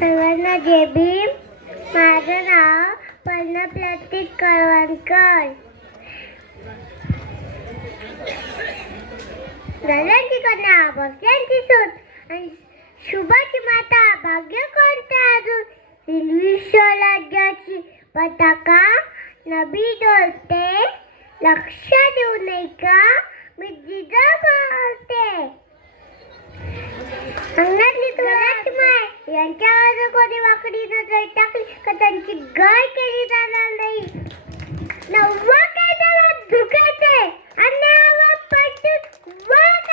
सर्वांना जय भीम. माझं नाव पन्ना प्रतीक कळवणकर. गल्यांची कन्या बसल्यांची सूत आणि शुभाची माता भाग्य कोणत्या अजून विश्वराज्याची पताका नभी डोलते. लक्ष देऊ नये का मी जिजा बोलते. अंगणातली तुळाची माय यांच्यावर कोणी वाकडी नजर टाकली का त्यांची गाय केली जाणार नाही. नव्वा काय त्याला धुकायचे आणि पटून वाट